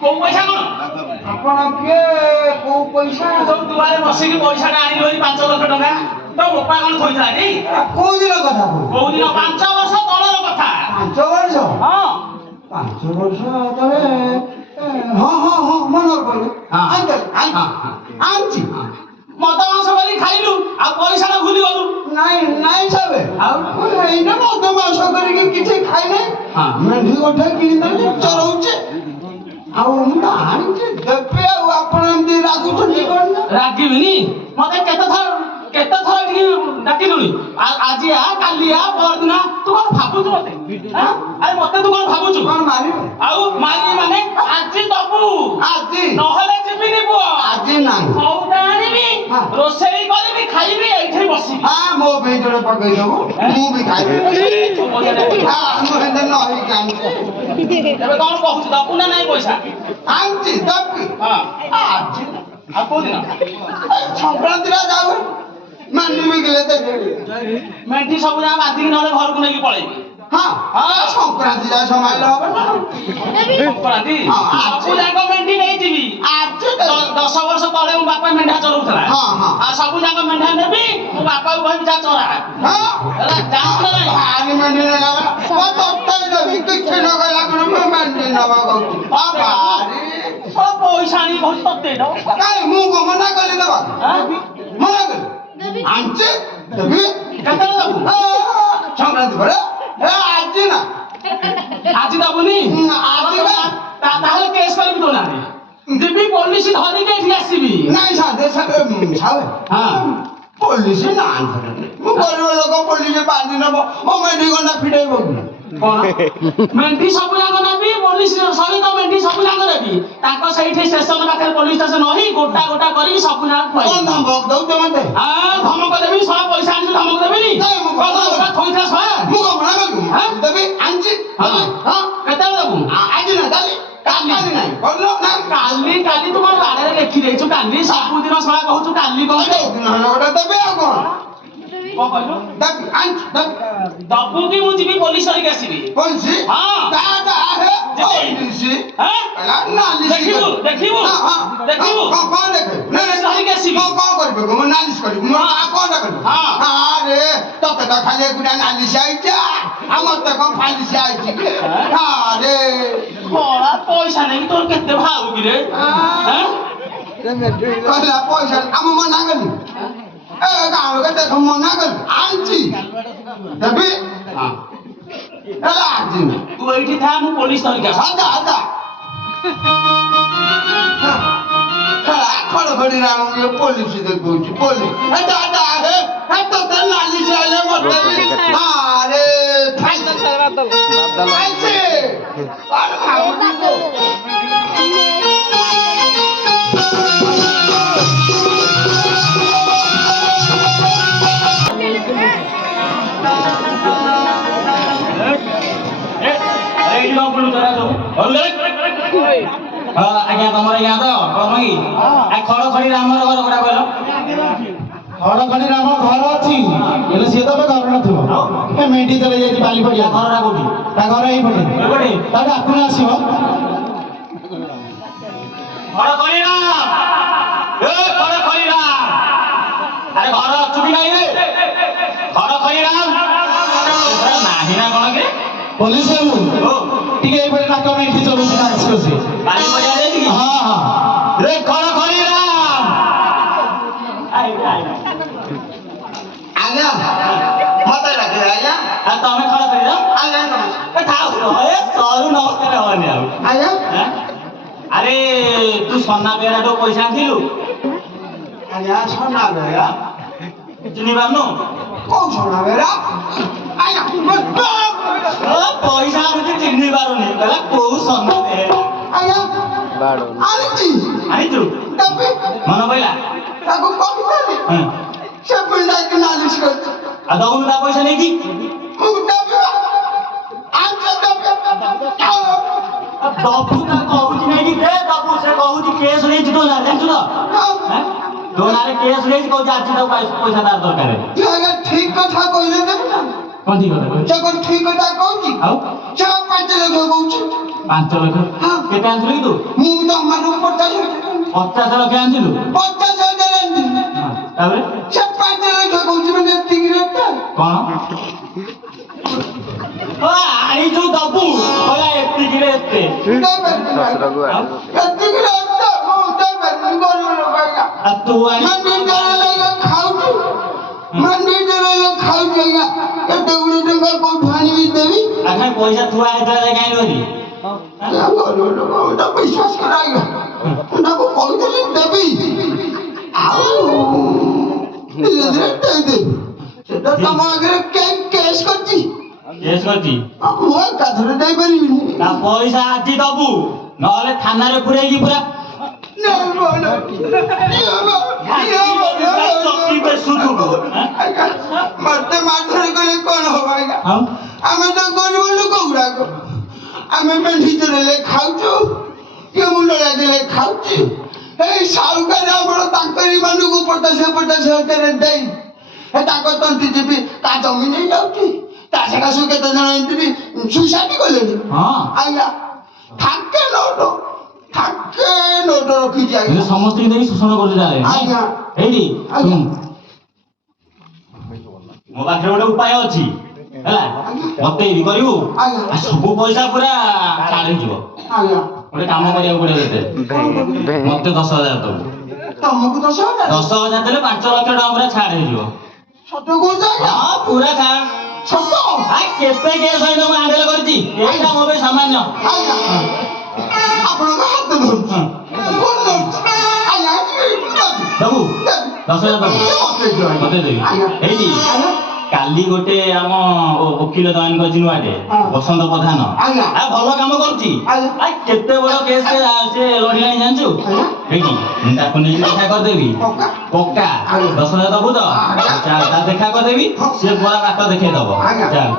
କୋଉ ପଇସା କଣ ଆପଣ କିଏ କୋଉ ପଇସା ଯୋଉ ଦୁଆରେ ବସିକି ପଇସାଟା ଆଣିଲି ବୋଲି 5 ଲକ୍ଷ ଟଙ୍କା ତ ବୋପା କଣ ଥୋଇଥିଲା ଟି କୋଉ ଦିନ କଥା କହୁଛ କୋଉ ଦିନ 5 ବର୍ଷ ତଳର କଥା 5 ବର୍ଷ ହଁ 5 ବର୍ଷ ତଳେ ହଁ ମନେ ପଡିଲା ଆଣିଛି ମଦ ମାଂସ କରି ଖାଇଲୁ ଆଉ ପଇସାଟା ଭୁଲି ଗଲୁ ନାଇଁ ସାବେ ଆଉ ଏଇଟା ମଦ ମାଂସ କରିକି କିଛି ଖାଇନି ମେଣ୍ଢି ଗୋଟେ କିଣିଦେଲି ଚରଉଛି ଆଉ ମୁଁ ତ ଆଣିଛି ଦେବେ ଆଉ ଆପଣ ଏମିତି ରାଗୁଛନ୍ତି କଣ ରାଗିବିନି ମତେ କେତେଥର ଟିକେ ଡାକିଲୁଣି ଆଜି ଆ କାଲି ଆ ପରଦିନ ତୁ କଣ ଭାବୁଛୁ ମତେ ଆରେ ମତେ ତୁ କଣ ଭାବୁଛୁ କଣ ମାରିବେ ଆଉ ମାରି ମାନେ ଆଜି ଦବୁ ଆଜି ନହେଲେ ଯିବିନି ପୁଅ ଆଜି ନାହିଁ ସଉଦା ଆଣିବି ରୋଷେଇ କରିବି ଖାଇବି ଏଇଠି ବସିବି ମୋ ପାଇଁ ଯୋଡ଼େ ପକେଇଦବୁ ମୁଁ ବି ଖାଇବି ଏବେ କଣ କହୁଛୁ ଦବୁ ନା ନାଇଁ ପଇସା ଆଣିଛି ଦେବି ଆଜି ଆଉ କୋଉଦିନ ସଂକ୍ରାନ୍ତିରେ ଯାଉ ମାନି ବିକିଲେ ଦେବି ମେଣ୍ଢି ସବୁ ଯାକ ବାନ୍ଧିକି ନହେଲେ ଘରକୁ ନେଇକି ପଳେଇବି ସଂକ୍ରାନ୍ତି ଯାଏ ସମାଇଲେ ହବ ନା ସଂକ୍ରାନ୍ତି ସବୁ ଯାକ ମେଣ୍ଢି ନେଇଯିବି 10 ବର୍ଷ ତଳେ ମୋ ବାପା ମେଣ୍ଢା ଚରଉଥିଲା ଆଉ ସବୁ ଯାକ ମେଣ୍ଢା ନେବି ମୋ ବାପାକୁ କହିବି ଯା ଚରା ଜାଣିଛ ନା ଭାରି ମେଣ୍ଢି ନେଲା କିଛି ନ କଲା ମେଣ୍ଢି ନେବା କହୁଛି ପଇସା ଆଣିକି କହୁଛି ତତେ କାଇଁ ମୁଁ କଣ ମନା କଲି ଦେବା ମନା କଲି ଆଣିଛି ଦେବି କେତେବେଳେ ଦବୁ ସଂକ୍ରାନ୍ତି ପରେ ଆଜି ନା ଆଜି ଦବୁନି ଆଜି ତାହେଲେ କେସ୍ କରିବି ତୋ ନାଁରେ ଯିବି ପୋଲିସ ଧରିକି ଏଠି ଆସିବି ନାଇଁ ସାଧେ ପୋଲିସ ନା ମୁଁ ଗରିବ ଲୋକ ପୋଲିସ ବାନ୍ଧି ନେବ ମୋ ମେଣ୍ଢି ଗଣ୍ଡା ଫିଟେଇବ କଣ ମେଣ୍ଢି ସବୁ ଯାକ ନେବି ପୋଲିସ ସହିତ ମେଣ୍ଢି ସବୁ ଯାକ ନେବି ତାଙ୍କ ସେଇଠି ଷ୍ଟେସନ ପାଖରେ ପୋଲିସ ଷ୍ଟେସନ ରହି ଗୋଟା କରିକି ସବୁ ଯାକ ଖୁଆଇବି ଧମକ ଦଉଛ ମତେ ଧମକ ଦେବି 100 ପଇସା ଆଣିଛୁ ଧମକ ଦେବିନି ଥୋଇଥିଲା 100 ମୁଁ କଣ ମନା କଲି ଦେବି ଆଣିଛି କେତେବେଳେ ଦେବୁ ଆଜି ନା କାଲି ନାହିଁ କାଲି ତୁ କଣ ଗାଡିରେ ଲେଖି ଦେଇଛୁ କାଲି ସବୁଦିନ ଶଳା କହୁଛୁ କାଲି କହୁଛୁ ଗୋଟେ ଦେବେ ଆଉ କଣ କହିଲୁ ଦବୁ କି ମୁଁ ଯିବି ପୋଲିସ ଧରିକି ଆସିବି ପୋଲିସ ଦେଖିବୁ ଧରିକି ଆସିବି କଣ କରିବେ ମୁଁ ନାଲିଶ କରିବି କଣଟା କରିବି ଆରେ ତତେ ତ ଖାଲି ଏଗୁଡ଼ା ନାଲିଶ ଆଇଛି ଆଉ ମତେ କଣ ଫାଲିଶ ଆଇଛି ଆରେ ପଇସା ନେଇକି ତୋର କେତେ ଭାଉ କିରେ କହିଲା ପଇସା ଆମ ମନା କଲି ଗାଁ କେତେ ମନା କଲି ଆଣିଛି ଦେବି ହେଲା ଆଜି ତୁ ଏଇଠି ଥା ମୁଁ ପୋଲିସ ଧରିକି ଆସ ଖଡଖଡି ରାମ ପୋଲିସ ଦେଖଉଛି ପୋଲିସ ତତେ ନାଲିଶ ଆଇଲେ ମତେ ଆରେ ଆଜ୍ଞା ତମର ଆଜ୍ଞା ତ ଖଡଖଡି ରାମର ଘର କୋଉଟା କହିଲ ଖଡଖଡି ରାମ ଘର ଅଛି ହେଲେ ସିଏ ତ ଏବେ ଘର ନଥିବ ମେଣ୍ଢି ଚলে ଯାଇଛି ବାଲି ପଡିଆ ଘରଟା କୋଉଠି ତା ଘର ଏଇପଟେ ତା ଡାକୁନି ଆସିବ ଖଡଖଡି ରାମ ଆରେ ଘର ଅଛୁ କି ନାହିଁ ରେ ଖଡଖଡି ରାମ ନାହିଁ ନା କଣ କି ପୋଲିସ ଟିକେ ଏଇପଟେ ଡାକ ମେଣ୍ଢି ଚଲଉଛି ଆସିବ ସେ ବାଲି ପଡିଆ ଯାଇଛି ରେ ଖଡଖଡି ରାମ ଆଜ୍ଞା ମତେ ଡାକିଲେ ଆଜ୍ଞା ତମେ ଖଡଖଡି ରାମ ଆଜ୍ଞା ସରୁ ନମସ୍କାର ହବନି ଆଉ ଆଜ୍ଞା ଆରେ ତୁ ସନା ବେହେରାଠୁ ପଇସା ଆଣିଥିଲୁ ଆଜ୍ଞା ସନା ବେହେରା ଚିହ୍ନି ପାରୁନୁ କୋଉ ସନା ବେହେରା ଆଜ୍ଞା ପଇସା ଆଣୁଛି ଚିହ୍ନି ପାରୁନି କହିଲା କୋଉ ସନା ବେହେରା ଆଜ୍ଞା ଆଣିଛି ଆଣିଛୁ ମନ ପଇଲା ତାକୁ କହିଦେଲି ସେ ପିଲାକି ନାଲିଶ କରିଛି ଆଉ ଦଉନୁ ତା ପଇସା ନେଇକି ମୁଁ ଦେବି ଦବୁ ତା କହୁଛି ନେଇକି ଦେ ଦବୁ ସେ କହୁଛି କେସ୍ ନେଇଛି ତୋ ନାଁ ଜାଣିଛୁ ତ ତୋ ନାଁରେ କେସ୍ ନେଇଛି କହୁଛି ଆଜି ତାକୁ ପଇସା ତାର ଦରକାର ଆଜ୍ଞା ଠିକ କଥା କହିଲେ ଦେବି ନା କଣ ଠିକ କଥା ସେ କଣ ଠିକ କଥା କହୁଛି ଆଉ ସେ 5 ଲକ୍ଷ କହୁଛି 5 ଲକ୍ଷ କେତେ ଆଣିଥିଲୁ କି ତୁ? ମୁଁ ତମମାନଙ୍କୁ 50 ଲକ୍ଷ ଆଣିଥିଲୁ? 50,000 ଆଣିଥିଲି। ତାପରେ ସେ 5 ଲକ୍ଷ କହୁଛି ମାନେ ଏତିକି ରେଟ୍ କଣ ଆଣିଛୁ ଦବୁ ଏତିକିରେ ଏତେ ଏତିକି ରେଟ୍ ମୁଁ ଦେବେନି ଗରିବ ଲୋକ ଆଜ୍ଞା। ଆଉ ତୁ ଆଣି ଖାଉଛୁ ମଣ୍ଡିରେ ଖାଉଛୁ ଆଜ୍ଞା ଏତେ ଗୁଡେ ଟଙ୍କା କୋଉଠୁ ଆଣିବି ଦେବି? ଆଉ ପଇସା ଥୁଆ ହେଇଥିଲା କାହିଁ ରୁହନି? ଗରିବ ଲୋକ ଗୋଟେ ବିଶ୍ୱାସ କର ଆଜ୍ଞା ମୁଁ ତାକୁ କହିଥିଲି ଦେବି ଆଉ ଧୀରେ ଧୀରେ ଦେଇଦେବି। ସେଟା ତମ ଆଗରେ କେସ୍ କରିଛି ମୁଁ ଏକାଥରେ ଦେଇପାରିବିନି। ତା ପଇସା ଆଜି ଦବୁ ନହେଲେ ଥାନାରେ ପୁରେଇକି ପୁରା ମତେ ମାଥରେ କଲେ କଣ ହବ ଆଜ୍ଞା? ଆମେ ତ ଗରିବ ଲୋକ ଗୁଡାକ ଆମେ ମେଣ୍ଢି ଚରେଇଲେ ଖାଉଛୁ କିଏ ମୁଣ୍ଡ ଲାଗିଲେ ଖାଉଛି। ଏଇ ସାହୁକାର ଆମର ତାଙ୍କରି ମାନଙ୍କୁ 50,000 ଦେଇ ତାଙ୍କ ତଣ୍ଟି ଯିବି ତା ଜମି ନେଇଯାଉଛି ତା ସକାଶୁ କେତେ ଜଣ ଏମିତି ସୁଇସାଇଡ୍ କଲେଣି। ଆଜ୍ଞା ଥାକେ ନୋଟ ରଖିଛି ଆଜ୍ଞା ସମସ୍ତଙ୍କୁ ଦେଇକି ଶୋଷଣ କରୁଛୁ ଆଜ୍ଞା। ଏଇଠି ମୋ ପାଖରେ ଗୋଟେ ଉପାୟ ଅଛି ହେଲା ମତେ ଏଇଠି କରିବୁ ସବୁ ପଇସା ପୁରା ଛାଡ ହେଇଯିବ। ଗୋଟେ କାମ କରିବାକୁ ପଡିବ ମତେ 10,000 ଦବୁ। ତମକୁ 10,000 ଦେଲେ 5 ଲକ୍ଷ ଟଙ୍କା ପୁରା ଛାଡ ହେଇଯିବ। ସତ କହୁଛ ଆଜ୍ଞା? ପୁରା ଛାଡ ସତ କେତେ କେସ୍ ସହିତ ମୁଁ ହ୍ୟାଣ୍ଡେଲ କରିଛି ଏଇଟା ମୋ ପାଇଁ ସାମାନ୍ୟ। ଆପଣଙ୍କ ହାତ ଧରୁଛି ଦବୁ 10,000 ଦବୁ ମତେ ଦେବି। ଏଇଠି କାଲି ଗୋଟେ ଆମ ଓକିଲ ଜଏନ୍ କରିଛି ନୂଆଟେ ବସନ୍ତ ପ୍ରଧାନ ଭଲ କାମ କରୁଛି କେତେ ବଡ କେସ୍ ସେ ଲଢିଲାଣି ଜାଣିଛୁ? ଏଇଠି ମୁଁ ତାକୁ ନେଇକି ଦେଖା କରିଦେବି ପକ୍କା 10,000 ଦବୁ ତ ତା ଦେଖା କରିଦେବି ସିଏ ପୁରା ବାଟ ଦେଖେଇ ଦବ ଚାଲ।